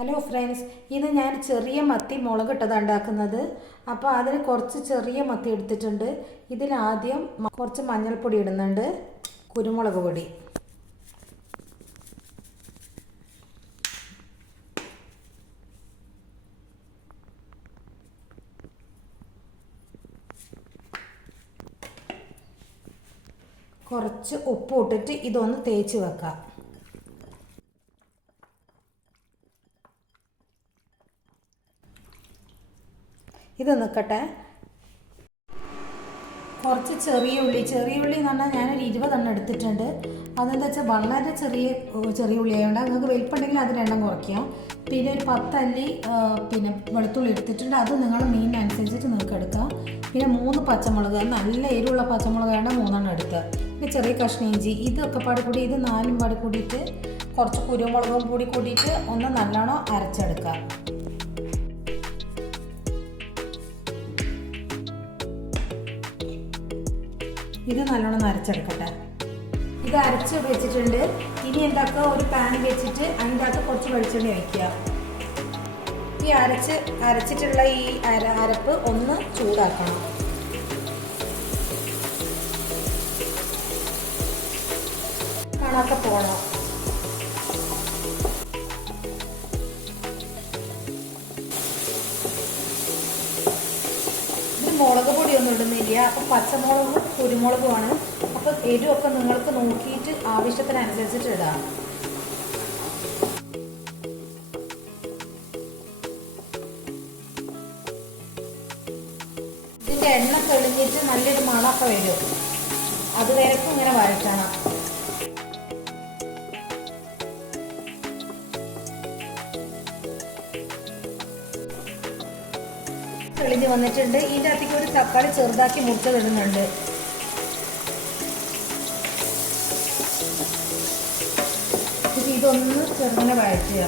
Hello friends, ഇത് ഞാൻ ചെറിയ മത്തി മുളകിട്ടതാണ് ഉണ്ടാക്കുന്നത്. അപ്പോൾ അതിന് കുറച്ച് ചെറിയ മത്തി എടുത്തിട്ടുണ്ട്. ഇതിലാദ്യം കുറച്ച് മഞ്ഞൾപ്പൊടി ഇടുന്നുണ്ട്, കുരുമുളക് പൊടി, കുറച്ച് ഉപ്പ് ഇട്ടിട്ട് ഇതൊന്ന് തേച്ച് വെക്കാം. ഇത് നിൽക്കട്ടെ. കുറച്ച് ചെറിയ ഉള്ളി എന്ന് പറഞ്ഞാൽ ഞാനൊരു 20 എണ്ണം എടുത്തിട്ടുണ്ട്. അതെന്താ വെച്ചാൽ വളരെ ചെറിയ ഉള്ളി ആയതുകൊണ്ട് നിങ്ങൾക്ക് വലിപ്പമുണ്ടെങ്കിൽ അതിന് എണ്ണം കുറയ്ക്കാം. പിന്നെ ഒരു 10 അല്ലി വെളുത്തുള്ളി എടുത്തിട്ടുണ്ട്. അത് നിങ്ങൾ മീനിനനുസരിച്ചിട്ട് നിങ്ങൾക്ക് എടുക്കാം. പിന്നെ 3 പച്ചമുളക്, നല്ല എരിവുള്ള പച്ചമുളക് വേണ്ട 3 എണ്ണം എടുക്കുക. പിന്നെ ചെറിയ കഷ്ണം ഇഞ്ചി, ഇതൊക്കെ പാടി കൂടി, ഇത് 4ഉം പാടി കൂടിയിട്ട് കുറച്ച് കുരുമുളകും കൂടി കൂടിയിട്ട് ഒന്ന് നല്ലോണം അരച്ചെടുക്കുക. ഇത് നല്ലോണം അരച്ചെടുക്കട്ടെ. ഇത് അരച്ച് വെച്ചിട്ടുണ്ട്. ഇനി എന്താക്കുക, ഒരു പാൻ വെച്ചിട്ട് അതിൻ്റെ അകത്ത് കുറച്ച് വെളിച്ചെണ്ണ ഒഴിക്കുക. ഈ അരച്ചിട്ടുള്ള ഈ അരപ്പ് ഒന്ന് ചൂടാക്കണം. കാണാത്ത പോണം. മുളക് പൊടിയൊന്നും ഇടുന്നില്ല. അപ്പം പച്ചമുളകും കുരുമുളകുമാണ്. അപ്പം എരിവൊക്കെ നിങ്ങൾക്ക് നോക്കിയിട്ട് ആവശ്യത്തിനനുസരിച്ചിട്ട് ഇടാം. ഇതിൻ്റെ എണ്ണ തെളിഞ്ഞിട്ട് നല്ലൊരു മണമൊക്കെ വരും. അതുവരെക്കും ഇങ്ങനെ വഴറ്റണം. തെളിഞ്ഞ് വന്നിട്ടുണ്ട്. ഇതിൻ്റെ അകത്തേക്ക് ഒരു തക്കാളി ചെറുതാക്കി മുറിച്ചതിടുന്നുണ്ട്. ഇതൊന്ന് ചെറുങ്ങനെ വഴറ്റുക.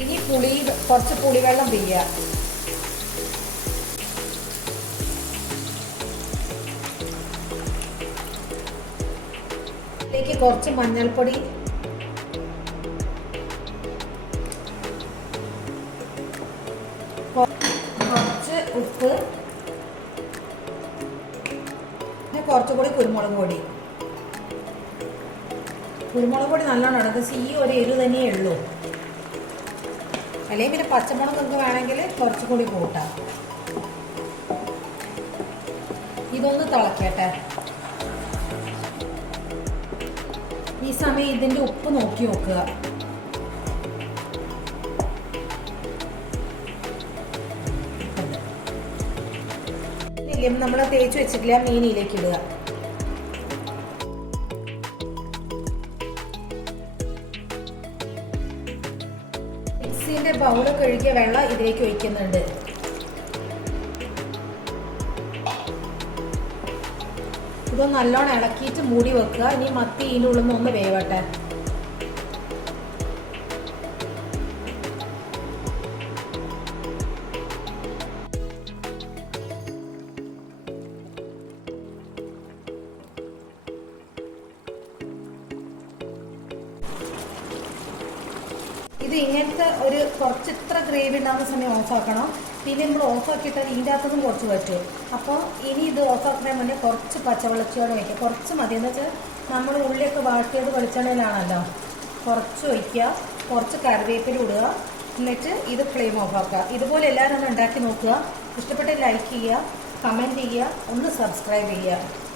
ഇനി കുറച്ച് പുളിവെള്ളം പിഴിയുക. ഇതിലേക്ക് കുറച്ച് മഞ്ഞൾപ്പൊടി, കുറച്ച് ഉപ്പ്, പിന്നെ കുറച്ചുകൂടി കുരുമുളക് പൊടി. നല്ലോണം ഇടുക. ഈ ഒരു എരിവ് തന്നെയേ ഉള്ളൂ. അല്ലെങ്കിൽ പിന്നെ പച്ചമുളകൊക്കെ വേണമെങ്കിൽ കുറച്ചുകൂടി കൂട്ടാം. ഇതൊന്ന് തിളക്കട്ടെ. ഈ സമയം ഇതിൻ്റെ ഉപ്പ് നോക്കി നോക്കുക. നമ്മൾ തേച്ച് വെച്ചിട്ടില്ല, മീനിലേക്ക് ഇടുക. മിക്സിന്റെ ബൗള് കഴുകിയ വെള്ളം ഇതിലേക്ക് ഒഴിക്കുന്നുണ്ട്. ഇതൊന്ന് നല്ലോണം ഇളക്കിയിട്ട് മൂടി വെക്കുക. ഇനി മത്തി ഇതിൻ്റെ ഉള്ളിൽ നിന്ന് ഒന്ന് വേവട്ടെ. ഇത് ഇങ്ങനത്തെ ഒരു കുറച്ച് ഇത്ര ഗ്രേവി ഉണ്ടാകുന്ന സമയം ഓഫാക്കണം. പിന്നെ നമ്മൾ ഓഫാക്കിയിട്ടാൽ ഇതിൻ്റെ അകത്തുനിന്നും കുറച്ച് പറ്റും. അപ്പോൾ ഇനി ഇത് ഓഫാക്കുന്നതിന് മുന്നേ കുറച്ച് പച്ചവെളിച്ചെണ്ണ വയ്ക്കുക. കുറച്ച് മതി. എന്ന് വെച്ചാൽ നമ്മൾ ഉള്ളിയൊക്കെ വാട്ടിയത് വെളിച്ചെണ്ണയിലാണല്ലോ. കുറച്ച് ഒഴിക്കുക, കുറച്ച് കറിവേപ്പില ഇടുക. എന്നിട്ട് ഇത് ഫ്ലെയിം ഓഫാക്കുക. ഇതുപോലെ എല്ലാവരും ഒന്ന് ഉണ്ടാക്കി നോക്കുക. ഇഷ്ടപ്പെട്ട ലൈക്ക് ചെയ്യുക, കമൻറ്റ് ചെയ്യുക, ഒന്ന് സബ്സ്ക്രൈബ് ചെയ്യുക.